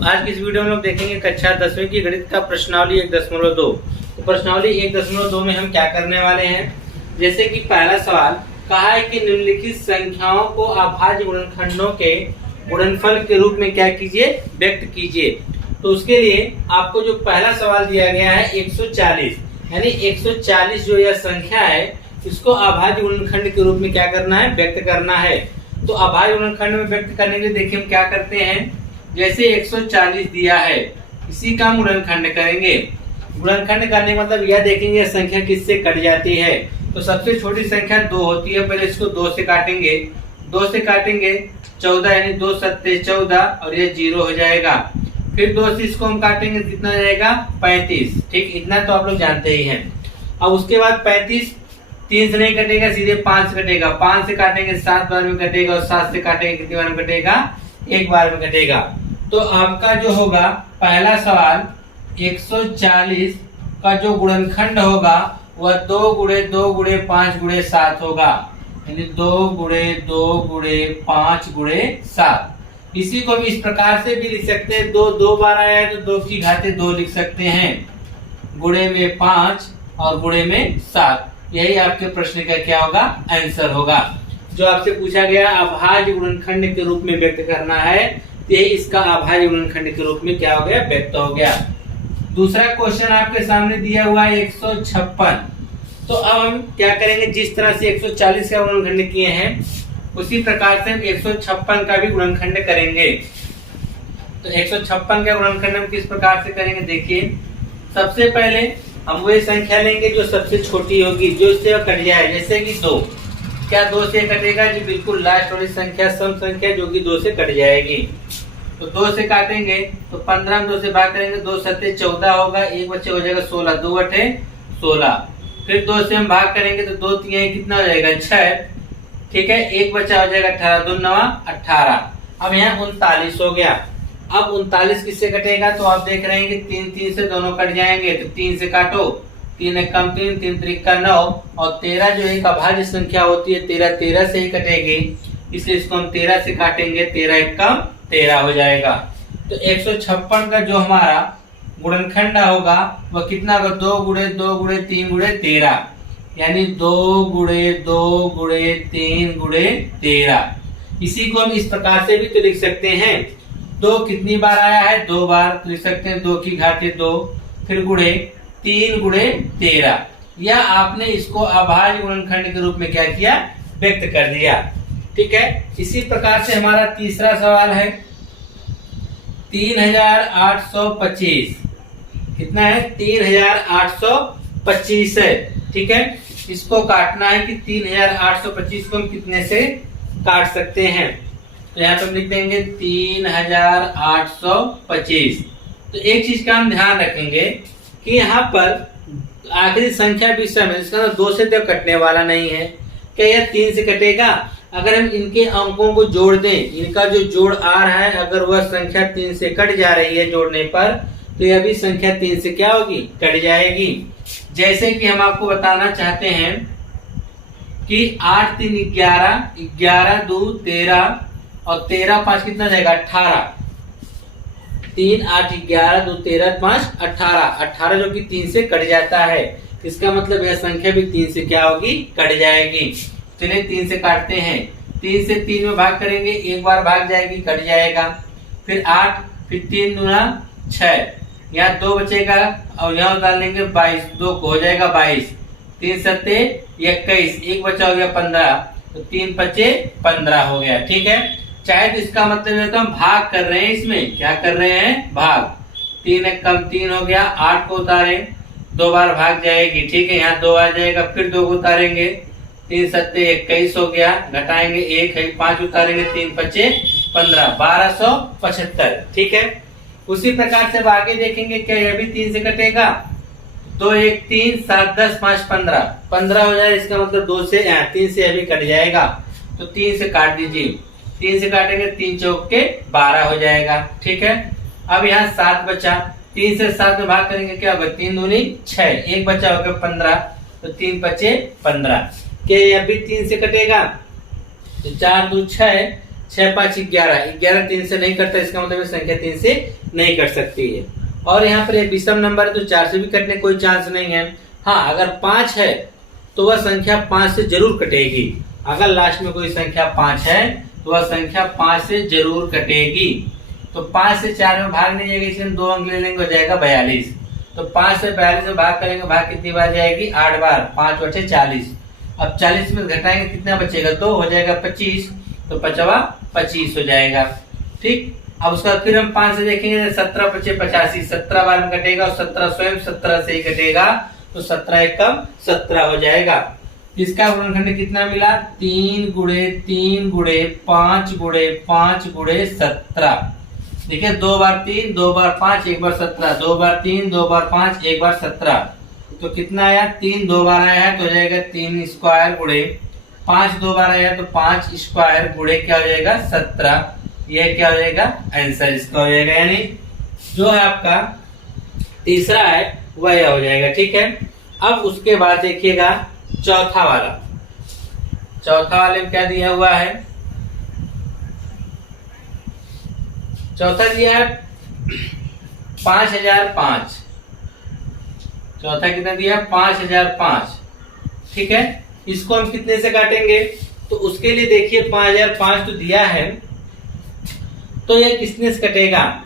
तो आज की इस वीडियो में हम देखेंगे कक्षा 10वीं की गणित का प्रश्नावली 1.2। तो प्रश्नावली 1.2 में हम क्या करने वाले हैं, जैसे कि पहला सवाल कहा है कि निम्नलिखित संख्याओं को अभाज्य गुणनखंडों के गुणनफल के रूप में क्या कीजिए, व्यक्त कीजिए। तो उसके लिए आपको जो पहला सवाल दिया गया है 140, यानी 140 जो यह संख्या है इसको अभाज्य गुणनखंड के रूप में क्या करना है, व्यक्त करना है। तो अभाज्य गुणनखंड में व्यक्त करने के लिए देखिए हम क्या करते हैं, जैसे 140 दिया है इसी का गुणनखंड करेंगे। गुणनखंड करने का मतलब यह देखेंगे संख्या किससे कट जाती है। तो सबसे छोटी संख्या 2 होती है, पहले इसको 2 से काटेंगे, 2 से काटेंगे 14, यानी 2 सत्ते 14 और ये 0 हो जाएगा। फिर 2 से इसको हम काटेंगे, कितना जाएगा 35। ठीक, इतना तो आप लोग जानते ही हैं। अब उसके बाद 35 3 से नहीं कटेगा, सीधे 5 से कटेगा, 5 से काटेंगे 7 बार में कटेगा और 7 से काटेंगे कितनी बार में कटेगा, 1 बार में कटेगा। तो आपका जो होगा पहला सवाल 140 का जो गुणनखंड होगा वह 2 गुणे 2 गुणे 5 गुणे 7 होगा, यानी 2 गुणे 2 गुणे 5 गुणे 7। इसी को हम इस प्रकार से भी लिख सकते हैं, 2 2 बार आया है तो 2 की घाते 2 लिख सकते हैं, गुणे में 5 और गुणे में 7। यही आपके प्रश्न का क्या होगा, आंसर होगा। जो आपसे पूछा गया अभाज्य गुणनखंड के रूप में व्यक्त करना है, तो यही इसका अभाज्य गुणनखंड के रूप में क्या हो गया, व्यक्त हो गया। दूसरा क्वेश्चन आपके सामने दिया हुआ है 156। तो अब हम क्या करेंगे, जिस तरह से 140 का गुणनखंड किए हैं उसी प्रकार से हम 156 का भी गुणनखंड करेंगे। तो 156 का गुणनखंड हम किस प्रकार से करेंगे, देखिए सबसे पहले हम वही संख्या लेंगे जो सबसे छोटी होगी, जो इससे कट जाए, जैसे कि 2। क्या 2 से कटेगा जी, बिल्कुल लास्ट वाली संख्या सम संख्या जो कि 2 से कट जाएगी। तो 2 से काटेंगे तो 15 में 2 से भाग करेंगे, 2 सत्ते 14 होगा, 1 बच्चे हो जाएगा 16, 2 बटे 16। फिर 2 से हम भाग करेंगे तो 2 3 कितना हो जाएगा 6, ठीक है, 1 बच्चा हो जाएगा 18, 2 9 18। अब यहाँ 39 हो गया। अब 39 किससे कटेगा, तो आप देख रहे हैं कि 3 3 से दोनों कट जाएंगे, तो 3 से काटो, 3 एक कम 3, 3 त्रिक का 9 और 13 जो एक अभाज्य संख्या होती है 13 13 से ही कटेगी, इसलिए इसको हम 13 से काटेंगे, 13 एक कम 13 हो जाएगा। तो 156 का जो हमारा गुणनखंड होगा वह कितना होगा, 2 गुणे 2 गुणे 3 गुणे 13, यानी 2 गुणे 2 गुणे 3 गुणे 13। इसी को हम इस प्रकार से भी तो लिख सकते हैं, 2 कितनी बार आया है, 2 बार, तो लिख सकते हैं 2 की घाते 2, फिर गुणे 3 गुणे 13। या आपने इसको अभाज्य गुणनखंड के रूप में क्या किया, व्यक्त कर दिया। ठीक है, इसी प्रकार से हमारा तीसरा सवाल है 3825। कितना है, 3825 है। ठीक है, इसको काटना है कि 3825 को हम कितने से काट सकते हैं। तो यहाँ पे हम लिख देंगे 3825। तो एक चीज का हम ध्यान रखेंगे कि यहाँ पर आखिरी संख्या विषम है, इसका 2 से तो कटने वाला नहीं है। क्या यह 3 से कटेगा? अगर हम इनके अंकों को जोड़ दें, इनका जो जोड़ आ रहा है अगर वह संख्या 3 से कट जा रही है जोड़ने पर, तो यह भी संख्या 3 से क्या होगी, कट जाएगी। जैसे कि हम आपको बताना चाहते हैं कि 8 3 11, 11 2 13 और 13 5 कितना जाएगा 18। 3 8 11 2 13 5 18, 18 जो कि 3 से कट जाता है, इसका मतलब यह संख्या भी 3 से क्या होगी, कट जाएगी। चलिए 3 से काटते हैं, 3 से 3 में भाग करेंगे, 1 बार भाग जाएगी, कट जाएगा। फिर 8, फिर 3 दूना 6, यहाँ 2 बचेगा और यहाँ उतार लेंगे 22, 2 को हो जाएगा 22, 3 सत्ते 21, 1 बचा हो गया 15, तो 3 पचे 15 हो गया। ठीक है, चाहे तो इसका मतलब है तो हम भाग कर रहे हैं, इसमें क्या कर रहे हैं, भाग। 3 एक कम 3 हो गया, 8 को उतारे 2 बार भाग जाएगी, ठीक है, यहाँ 2 आ जाएगा, फिर 2 को उतारेंगे, 3 सत्ते 21 हो गया, घटाएंगे 1 है, 5 उतारेंगे, 3 पचे 15, 1275। ठीक है, उसी प्रकार से आगे देखेंगे, क्या यह भी 3 से कटेगा, 2 1 3 7 10 5 15, 15 हो जाए, इसका मतलब 2 से 3 से अभी कट जाएगा, तो 3 से काट दीजिए, 3 से काटेंगे 3 चौक के 12 हो जाएगा। ठीक है, अब यहाँ 7 बचा, 3 से 7 में भाग करेंगे, क्या होगा 3 दूनी 6, 1 बचा हो गया 15, तो 3 पचे 15। क्या यह भी 3 से कटेगा, तो 4 2 6, 6 5 11, 11 3 से नहीं कटता, इसका मतलब संख्या 3 से नहीं कट सकती है। और यहाँ पर विषम नंबर है तो 4 से भी कटने कोई चांस नहीं है। हाँ, अगर 5 है तो वह संख्या 5 से जरूर कटेगी। अगर लास्ट में कोई संख्या 5 है तो वह संख्या 5 से जरूर कटेगी। तो 5 से 4 में भाग नहीं जाएगा, इसलिए 2 अंक ले लेंगे, हो जाएगा 42। तो 5 से 42 में भाग करेंगे, भाग कितनी बार जाएगी? 8 बार, 5 बचे 40। अब 40 में घटाएंगे कितना बचेगा? 2, हो जाएगा 25। तो 5वां 25 हो जाएगा। ठीक, अब उसका फिर हम 5 से देखेंगे, 17 बचे 85, 17 बार में कटेगा और 17 स्वयं 17 से ही कटेगा, तो 17 एकम 17 हो जाएगा। इसका गुणनखंड कितना मिला? 3 गुणे 3 गुणे 5 गुणे 5 गुणे 17। देखिए 2 बार 3, 2 बार 5, 1 बार 17, 2 बार 3, 2 बार 5, 1 बार 17। तो कितना आया? 3 2 बार आया है तो हो जाएगा 3 स्क्वायर गुणे 5 2 बार आया तो 5 स्क्वायर गुणे क्या हो जाएगा? 17। यह क्या हो जाएगा? आंसर इसका हो जाएगा, यानी जो है आपका तीसरा है वह यह हो जाएगा। ठीक है, अब उसके बाद देखिएगा चौथा वाला। चौथा वाले में क्या दिया हुआ है? चौथा दिया है 5005। चौथा कितना दिया? 5005। ठीक है, इसको हम कितने से काटेंगे? तो उसके लिए देखिए 5005 तो दिया है, तो यह किसने से कटेगा?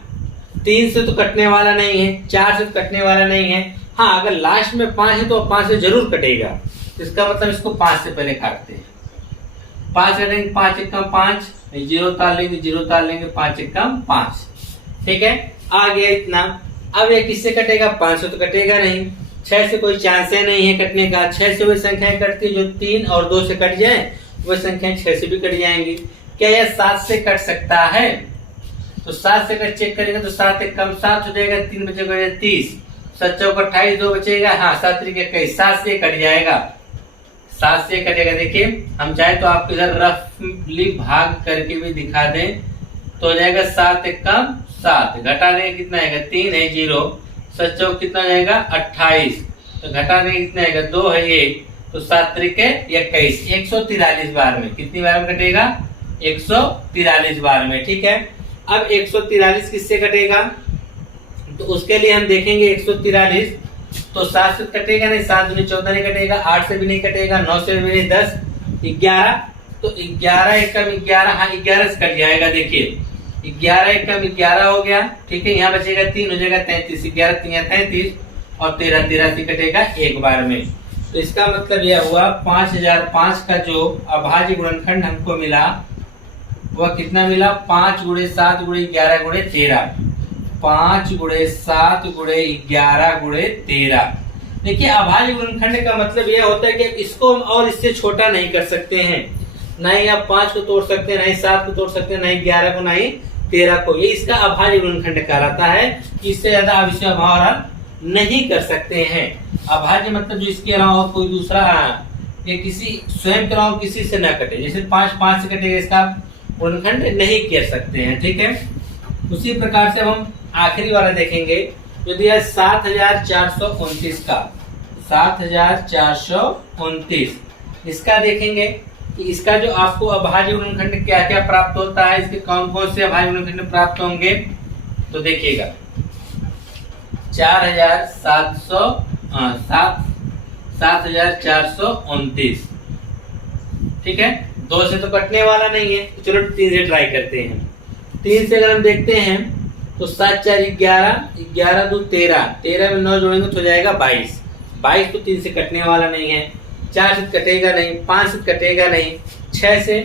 3 से तो कटने वाला नहीं है, 4 से तो कटने वाला नहीं है। हाँ, अगर लास्ट में 5 है तो 5 से जरूर कटेगा। इसका मतलब इसको 5 से पहले काटते हैं। 5 कटेंगे, 5 एकम 5, 0 ताल लेंगे, 0 ताल लेंगे, 5 एकम 5। ठीक है, आ गया इतना। अब ये किससे कटेगा? 5 से तो कटेगा नहीं, 6 से कोई चांस नहीं है कटने का। 6 से वही संख्याएं कटती है जो 3 और 2 से कट जाए, वह संख्याएं 6 से भी कट जाएंगी। क्या यह 7 से कट सकता है? तो 7 से कट चेक करेंगे तो 7 एकम 7 हो जाएगा, 3 बचेगा 30, 7 चौक 28, 2 बचेगा। हाँ, 7 त्रिक 21, 7 से कट जाएगा, 7 से कटेगा। देखिए हम चाहे तो आपको इधर रफली भाग करके भी दिखा दें तो हो जाएगा 7 एकम 7, घटा देंगे कितना आएगा? 3 है 0, 7 चौक कितना जाएगा? 28, तो घटा देंगे कितना आएगा? 2 है 1, तो 7 त्रिक 21, 143 बार में। कितनी बार में कटेगा? 143 बार में। ठीक है, अब 143 किससे कटेगा? तो उसके लिए हम देखेंगे 143 तो 7 से कटेगा नहीं, 7 दूनी 14 नहीं कटेगा, 8 से भी नहीं कटेगा, 9 से भी नहीं, 10 11, तो 11 एकम 11, हाँ 11 से कट जाएगा। देखिए 11 एकम 11 हो गया। ठीक है, यहाँ बचेगा 3, हो जाएगा 33, 11 3 33 और 13 83 कटेगा एक बार में। तो इसका मतलब यह हुआ 5005 का जो अभाज्य गुणनखंड हमको मिला वह कितना मिला? 5 गुणे 7 गुणे 11 गुणे 13, 5 गुणे 7 गुणे 11 गुणे 13। देखिए अभाज्य गुणनखंड का मतलब यह होता है कि इसको हम और इससे छोटा नहीं कर सकते हैं। ना ही आप 5 को तोड़ सकते हैं, ना ही 7 को तोड़ सकते हैं, ना ही 11 को, ना ही 13 को। ये इसका अभाज्य गुणनखंड कहलाता है कि इससे ज्यादा आप इसे अभाज्य नहीं कर सकते हैं। अभाज्य मतलब जो इसके अलावा और कोई दूसरा या किसी स्वयं के अलावा किसी से न कटे। जैसे 5 से कटेगा, इसका गुणनखंड नहीं कर सकते हैं। ठीक है, उसी प्रकार से हम आखिरी वाला देखेंगे जो दिया 7429 का। 7429 इसका देखेंगे कि इसका जो आपको अभाज्य गुणनखंड क्या क्या प्राप्त होता है, इसके कौन कौन से अभाज्य गुणनखंड प्राप्त होंगे। तो देखिएगा 7429। ठीक है, 2 से तो कटने वाला नहीं है, तो चलो 3 से ट्राई करते हैं। 3 से अगर हम देखते हैं तो 7 4 11, 11 2 13, 13 में 9 जोड़ेंगे तो हो जाएगा 22, 22 तो 3 से कटने वाला नहीं है। 4 से कटेगा नहीं, 5 से कटेगा नहीं, 6 से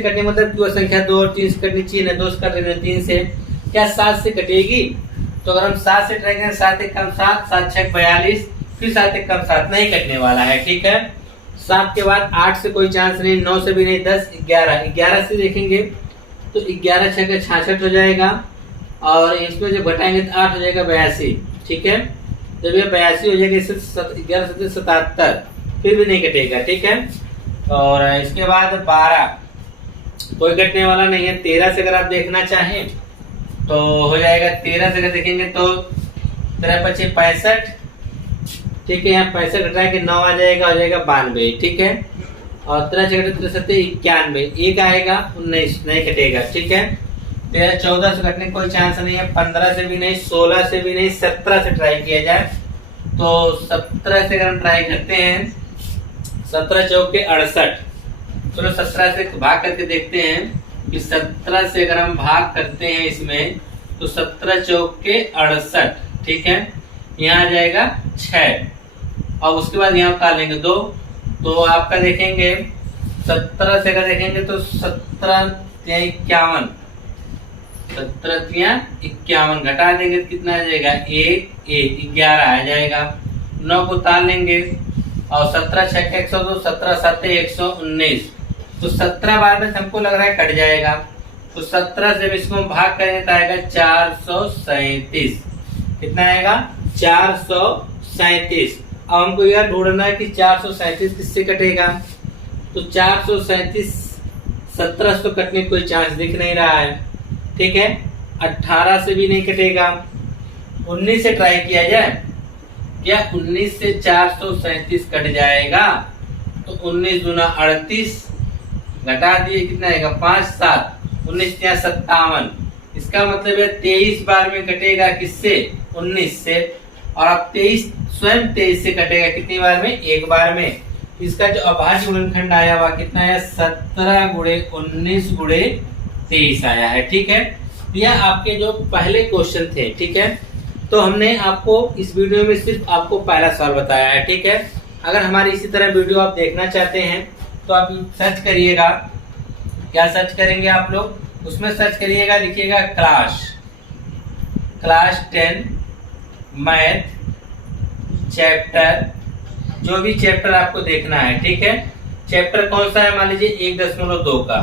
कटने मतलब कि वह संख्या 2 और 3 से कटनी चाहिए ना, 2 से कट रही है 3 से। क्या 7 से कटेगी? तो अगर हम 7 से ट्राई करें, 7 एकम 7, 7 6 42, फिर 7 एकम 7 नहीं कटने वाला है। ठीक है, 7 के बाद 8 से कोई चांस नहीं, 9 से भी नहीं, 10 11 से देखेंगे तो 11 6 का 66 हो जाएगा और इसमें जब घटाएंगे तो 8 हो जाएगा 82। ठीक है, जब ये 82 हो जाएगा इससे 11 7 77, फिर भी नहीं कटेगा। ठीक है, और इसके बाद 12 कोई कटने वाला नहीं है। 13 से अगर आप देखना चाहें तो हो जाएगा, 13 से अगर देखेंगे तो 13 25 65। ठीक है, यहाँ 65 घटा के 9 आ जाएगा, हो जाएगा 92। ठीक है, और 13 से घटे 91, एक आएगा 19 नहीं कटेगा, ठीक है। 13 14 से घटने कोई चांस नहीं है, 15 से भी नहीं, 16 से भी नहीं, 17 से ट्राई किया जाए तो 17 से अगर हम ट्राई करते हैं, 17 चौके 68, चलो 17 से भाग करके देखते हैं कि 17 से अगर हम भाग करते हैं इसमें तो 17 चौके 68, ठीक है। यहाँ आ जाएगा 6 और उसके बाद यहाँ उतार लेंगे 2, तो आपका देखेंगे 17 से अगर देखेंगे तो 17 51, 17 51 घटा देंगे तो कितना आ जाएगा 1 11 आ जाएगा। 9 को उतार लेंगे और 17 6 102, 17 7 119, तो 17 बार में हमको लग रहा है कट जाएगा, तो 17 से इसको हम भाग करेंगे तो आएगा 437, कितना आएगा 437। अब हमको यह ढूंढना है कि 437 किससे कटेगा, तो 437 17 से तो कटने की कोई चांस दिख नहीं रहा है, ठीक है। 18 से भी नहीं कटेगा, 19 से ट्राई किया जाए, क्या 19 से 437 कट जाएगा, तो 19 दूना 38, घटा दिए कितना आएगा 5 7, 19 या 57, इसका मतलब है 23 बार में कटेगा किससे 19 से, और अब 23 स्वयं 23 से कटेगा कितनी बार में, एक बार में। इसका जो अभाज्य गुणनखंड आया हुआ कितना है 17 गुणे 19 गुणे 23 आया है, ठीक है। यह आपके जो पहले क्वेश्चन थे, ठीक है। तो हमने आपको इस वीडियो में सिर्फ आपको पहला सवाल बताया है, ठीक है। अगर हमारी इसी तरह वीडियो आप देखना चाहते हैं तो आप सर्च करिएगा, क्या सर्च करेंगे आप लोग, उसमें सर्च करिएगा, लिखिएगा क्लास 10 मैथ चैप्टर, जो भी चैप्टर आपको देखना है, ठीक है। चैप्टर कौन सा है, मान लीजिए 1.2 का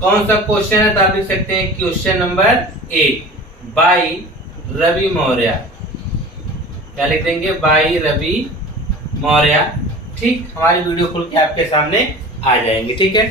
कौन सा क्वेश्चन है, तो आप लिख सकते हैं question number 1 by Ravi Maurya, क्या लिख देंगे, बाई रवि मौर्य, ठीक। हमारी वीडियो खुल के आपके सामने आ जाएंगे, ठीक है।